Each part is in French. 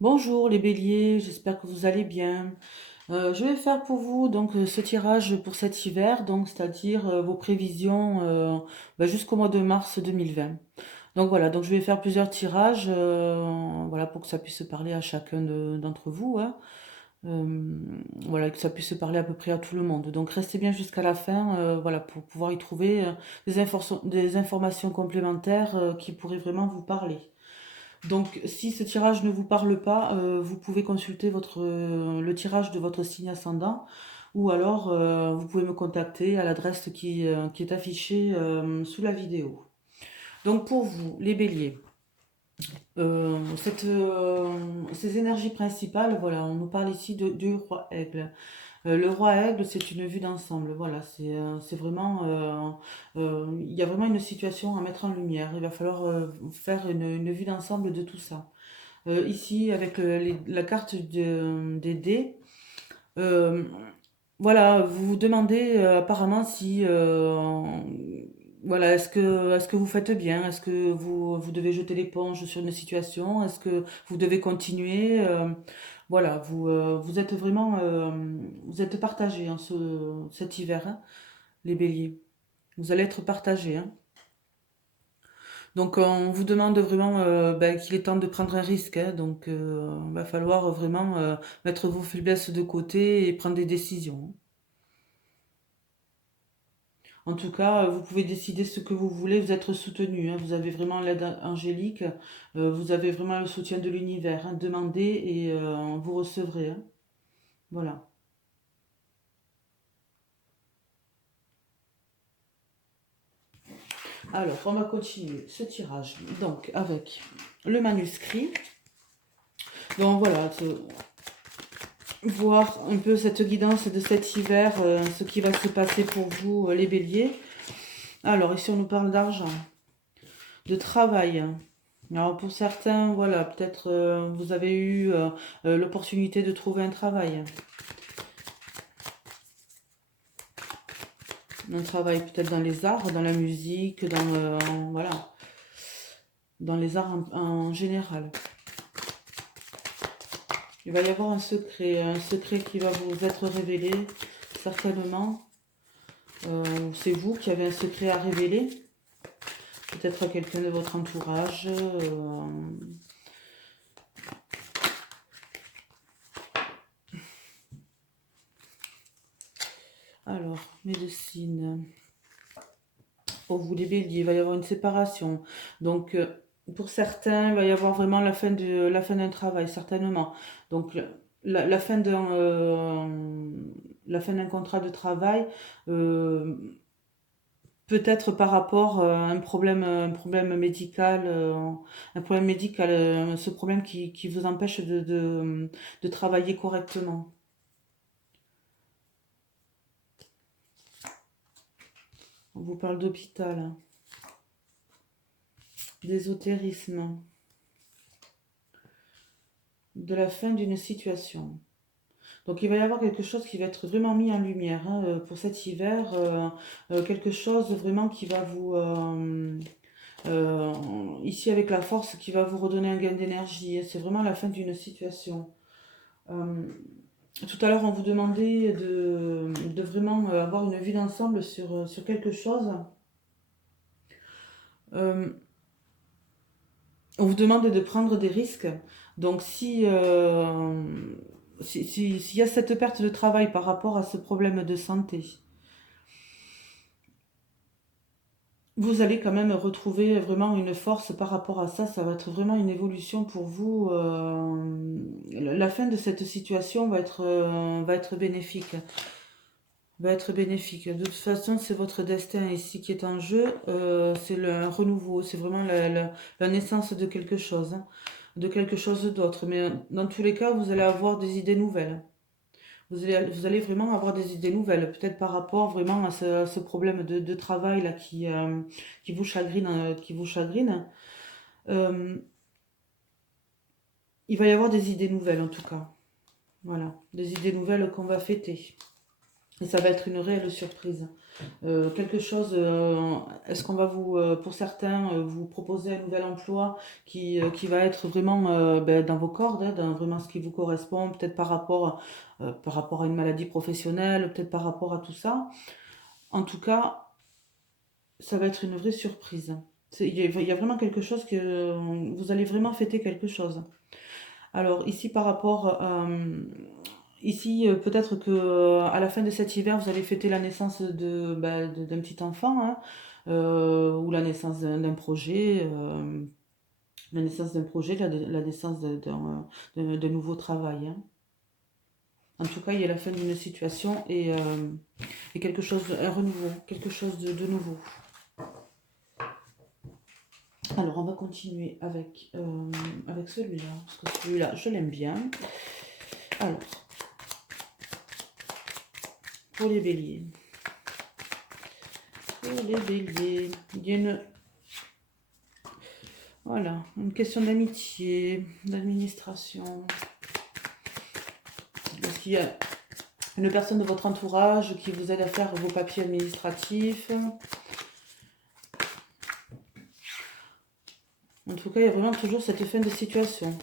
Bonjour les béliers, j'espère que vous allez bien. Je vais faire pour vous donc ce tirage pour cet hiver, donc c'est-à-dire vos prévisions jusqu'au mois de mars 2020. Donc voilà, donc je vais faire plusieurs tirages, voilà pour que ça puisse parler à chacun d'entre vous, hein. Euh, voilà, que ça puisse parler à peu près à tout le monde. Donc restez bien jusqu'à la fin, voilà, pour pouvoir y trouver des informations complémentaires qui pourraient vraiment vous parler. Donc, si ce tirage ne vous parle pas, vous pouvez consulter le tirage de votre signe ascendant ou alors vous pouvez me contacter à l'adresse qui est affichée sous la vidéo. Donc, pour vous, les béliers, ces énergies principales, voilà, on nous parle ici du roi aigle. Le roi aigle, c'est une vue d'ensemble. Voilà, c'est vraiment, il y a vraiment une situation à mettre en lumière. Il va falloir faire une vue d'ensemble de tout ça. Ici, avec la carte des dés, euh, voilà, vous vous demandez apparemment si, voilà, est-ce que vous faites bien? Est-ce que vous devez jeter l'éponge sur une situation? Est-ce que vous devez continuer? Voilà, vous êtes vraiment, vous êtes partagés hein, cet hiver, hein, les béliers. Vous allez être partagés, hein. Donc on vous demande vraiment qu'il est temps de prendre un risque, hein. Donc il va falloir vraiment mettre vos faiblesses de côté et prendre des décisions. En tout cas, vous pouvez décider ce que vous voulez, vous êtes soutenu, hein. Vous avez vraiment l'aide angélique, vous avez vraiment le soutien de l'univers, hein. Demandez et vous recevrez, hein. Voilà. Alors, on va continuer ce tirage. Donc, avec le manuscrit. Donc voilà, voir un peu cette guidance de cet hiver, ce qui va se passer pour vous, les béliers. Alors, ici, on nous parle d'argent, de travail. Alors, pour certains, voilà, peut-être vous avez eu l'opportunité de trouver un travail. Un travail peut-être dans les arts, dans la musique, voilà, dans les arts en général. Il va y avoir un secret qui va vous être révélé, certainement. C'est vous qui avez un secret à révéler. Peut-être à quelqu'un de votre entourage. Alors, médecine. Pour vous, les béliers, il va y avoir une séparation. Donc, pour certains, il va y avoir vraiment la fin d'un travail, certainement. Donc, la fin la fin d'un contrat de travail, euh, peut-être par rapport à un problème médical, ce problème qui vous empêche de travailler correctement. On vous parle d'hôpital, hein, d'ésotérisme, de la fin d'une situation. Donc il va y avoir quelque chose qui va être vraiment mis en lumière hein, pour cet hiver, quelque chose vraiment qui va euh, ici avec la force, qui va vous redonner un gain d'énergie. C'est vraiment la fin d'une situation. Euh, Tout à l'heure, on vous demandait de vraiment avoir une vue d'ensemble sur quelque chose. Euh, on vous demande de prendre des risques. Donc s'il y a cette perte de travail par rapport à ce problème de santé, vous allez quand même retrouver vraiment une force par rapport à ça. Ça va être vraiment une évolution pour vous. La fin de cette situation va être bénéfique. Va être bénéfique. De toute façon, c'est votre destin ici qui est en jeu. C'est le renouveau. C'est vraiment la naissance de quelque chose, hein, de quelque chose d'autre. Mais dans tous les cas, vous allez avoir des idées nouvelles. Vous allez vraiment avoir des idées nouvelles, peut-être par rapport vraiment à ce problème de travail là qui vous chagrine, qui vous chagrine. Euh, il va y avoir des idées nouvelles en tout cas. Voilà, des idées nouvelles qu'on va fêter. Et ça va être une réelle surprise. Quelque chose, est-ce qu'on va vous, pour certains, vous proposer un nouvel emploi qui va être vraiment ben, dans vos cordes, hein, dans vraiment ce qui vous correspond, peut-être par rapport à une maladie professionnelle, peut-être par rapport à tout ça. En tout cas, ça va être une vraie surprise. Il y a vraiment quelque chose que vous allez vraiment fêter quelque chose. Alors ici par rapport, ici peut-être que à la fin de cet hiver vous allez fêter la naissance d'un petit enfant, hein, ou la naissance d'un projet, la naissance d'un projet, la naissance d'un nouveau travail, hein. En tout cas, il y a la fin d'une situation et quelque chose, un renouveau, quelque chose de nouveau. Alors, on va continuer avec celui-là, parce que celui-là, je l'aime bien. Alors, pour les béliers. Pour les béliers, il y a voilà, une question d'amitié, d'administration. Est-ce qu'il y a une personne de votre entourage qui vous aide à faire vos papiers administratifs? En tout cas, il y a vraiment toujours cette fin de situation.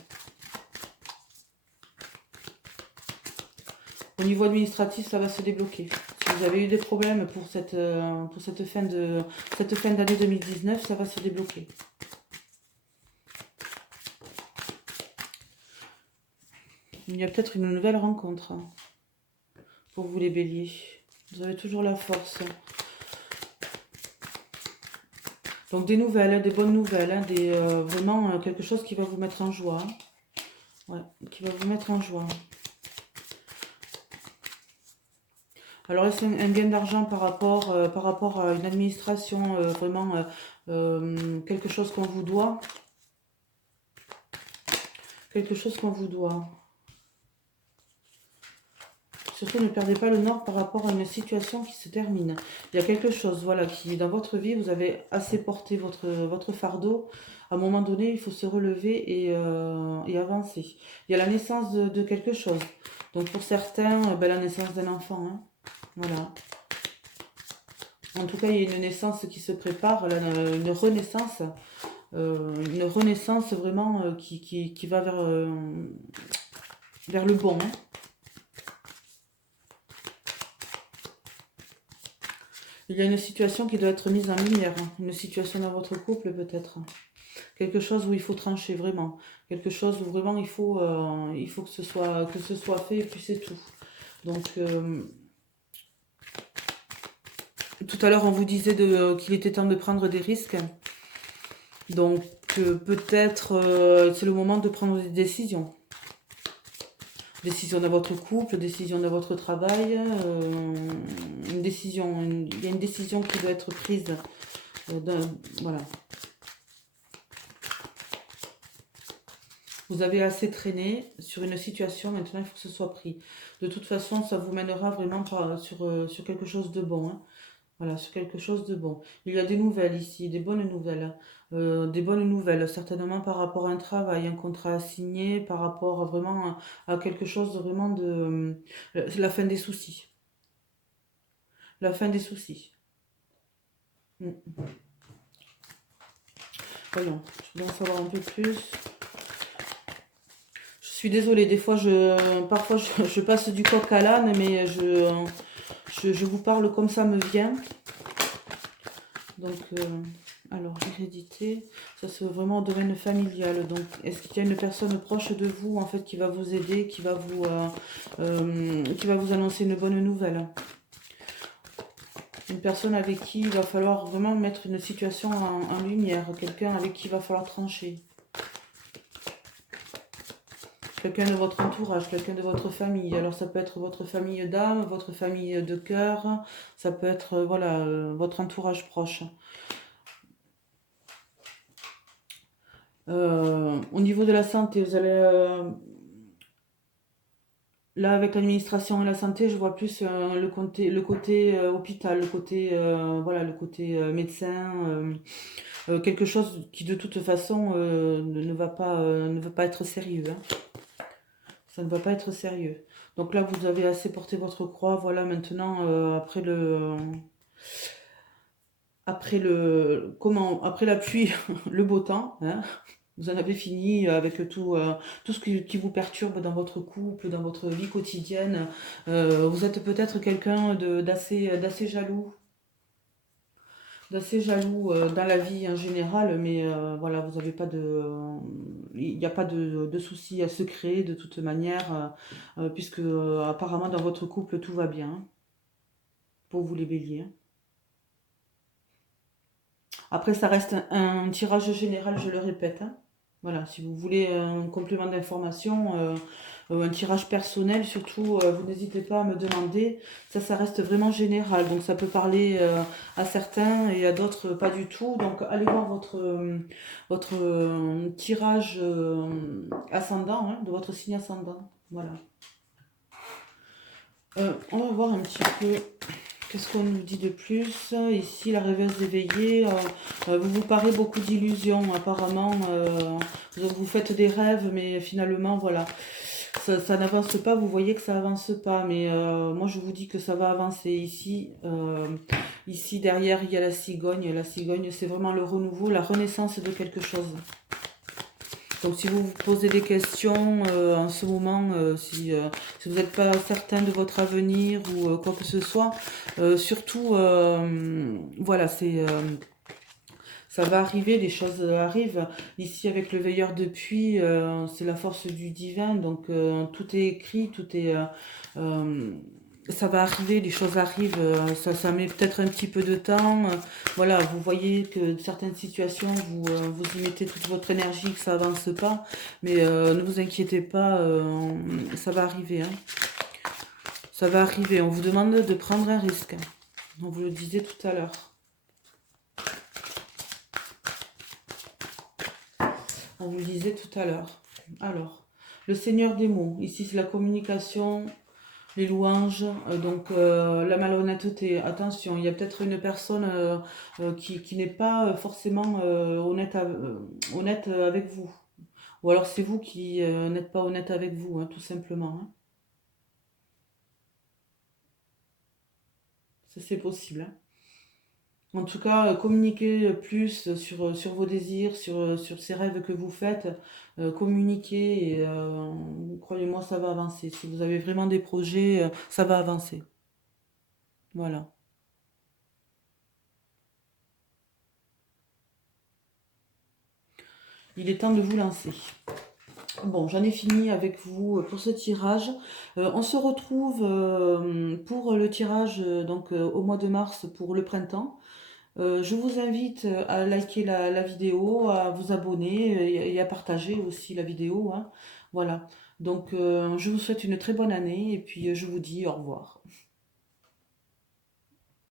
Au niveau administratif, ça va se débloquer. Si vous avez eu des problèmes pour cette fin d'année 2019, ça va se débloquer. Il y a peut-être une nouvelle rencontre pour vous les béliers. Vous avez toujours la force. Donc des nouvelles, hein, des bonnes nouvelles, hein, vraiment quelque chose qui va vous mettre en joie. Ouais, qui va vous mettre en joie. Alors c'est un gain d'argent par rapport à une administration, vraiment quelque chose qu'on vous doit. Quelque chose qu'on vous doit. Surtout ne perdez pas le nord par rapport à une situation qui se termine. Il y a quelque chose, voilà, qui dans votre vie, vous avez assez porté votre fardeau. À un moment donné, il faut se relever et avancer. Il y a la naissance de quelque chose. Donc pour certains, ben, la naissance d'un enfant, hein. Voilà. En tout cas, il y a une naissance qui se prépare, là, une renaissance vraiment qui va vers le bon, hein. Il y a une situation qui doit être mise en lumière, hein. Une situation dans votre couple peut-être. Quelque chose où il faut trancher vraiment. Quelque chose où vraiment il faut que ce soit fait et puis c'est tout. Donc, tout à l'heure on vous disait qu'il était temps de prendre des risques. Donc, peut-être c'est le moment de prendre des décisions. Décision dans votre couple, décision dans votre travail, il y a une décision qui doit être prise. Voilà. Vous avez assez traîné sur une situation, maintenant il faut que ce soit pris. De toute façon, ça vous mènera vraiment sur quelque chose de bon, hein. Voilà, sur quelque chose de bon. Il y a des nouvelles ici, des bonnes nouvelles. Des bonnes nouvelles, certainement par rapport à un travail, un contrat à signer, par rapport vraiment à quelque chose de vraiment de... la fin des soucis. La fin des soucis. Mm. Voyons, je vais en savoir un peu plus. Je suis désolée, des fois, parfois, je passe du coq à l'âne, mais je vous parle comme ça me vient. Donc, alors, l'hérédité, ça c'est vraiment au domaine familial. Donc, est-ce qu'il y a une personne proche de vous, en fait, qui va vous aider, qui va vous annoncer une bonne nouvelle? Une personne avec qui il va falloir vraiment mettre une situation en lumière. Quelqu'un avec qui il va falloir trancher. Quelqu'un de votre entourage, quelqu'un de votre famille. Alors ça peut être votre famille d'âme, votre famille de cœur, ça peut être voilà, votre entourage proche. Au niveau de la santé, vous allez là avec l'administration et la santé, je vois plus le côté hôpital, le côté voilà, le côté médecin, quelque chose qui de toute façon ne va pas être sérieux, hein. Ça ne va pas être sérieux. Donc là, vous avez assez porté votre croix. Voilà, maintenant, après la pluie, le beau temps, hein. Vous en avez fini avec tout ce qui vous perturbe dans votre couple, dans votre vie quotidienne. Vous êtes peut-être quelqu'un d'assez jaloux dans la vie en général, mais voilà, vous avez pas il n'y a pas de soucis à se créer de toute manière, puisque apparemment dans votre couple tout va bien, hein, pour vous les béliers, hein. Après, ça reste un tirage général, je le répète, hein. Voilà, si vous voulez un complément d'information, un tirage personnel, surtout, vous n'hésitez pas à me demander. Ça reste vraiment général. Donc, ça peut parler à certains et à d'autres pas du tout. Donc, allez voir votre tirage ascendant, hein, de votre signe ascendant. Voilà. On va voir un petit peu. Qu'est-ce qu'on nous dit de plus? Ici, la rêveuse éveillée, vous vous parlez beaucoup d'illusions, apparemment. Vous faites des rêves, mais finalement, voilà, ça n'avance pas. Vous voyez que ça avance pas, mais moi, je vous dis que ça va avancer ici. Ici, derrière, il y a la cigogne. La cigogne, c'est vraiment le renouveau, la renaissance de quelque chose. Donc si vous vous posez des questions en ce moment, si vous n'êtes pas certain de votre avenir ou quoi que ce soit, surtout, voilà, ça va arriver, les choses arrivent. Ici avec le veilleur de pluie, c'est la force du divin, donc tout est écrit, euh, ça va arriver, les choses arrivent, ça met peut-être un petit peu de temps. Voilà, vous voyez que certaines situations, vous y mettez toute votre énergie, que ça avance pas, mais ne vous inquiétez pas, ça va arriver, hein. Ça va arriver, on vous demande de prendre un risque. On vous le disait tout à l'heure. On vous le disait tout à l'heure. Alors, le Seigneur des mots, ici c'est la communication, les louanges, la malhonnêteté. Attention, il y a peut-être une personne qui n'est pas forcément honnête avec vous. Ou alors c'est vous qui n'êtes pas honnête avec vous, hein, tout simplement, hein. Ça, c'est possible, hein. En tout cas, communiquez plus sur vos désirs, sur ces rêves que vous faites. Communiquez et croyez-moi, ça va avancer. Si vous avez vraiment des projets, ça va avancer. Voilà. Il est temps de vous lancer. Bon, j'en ai fini avec vous pour ce tirage. On se retrouve pour le tirage au mois de mars pour le printemps. Je vous invite à liker la vidéo, à vous abonner et à partager aussi la vidéo, hein. Voilà. Donc, je vous souhaite une très bonne année et puis je vous dis au revoir.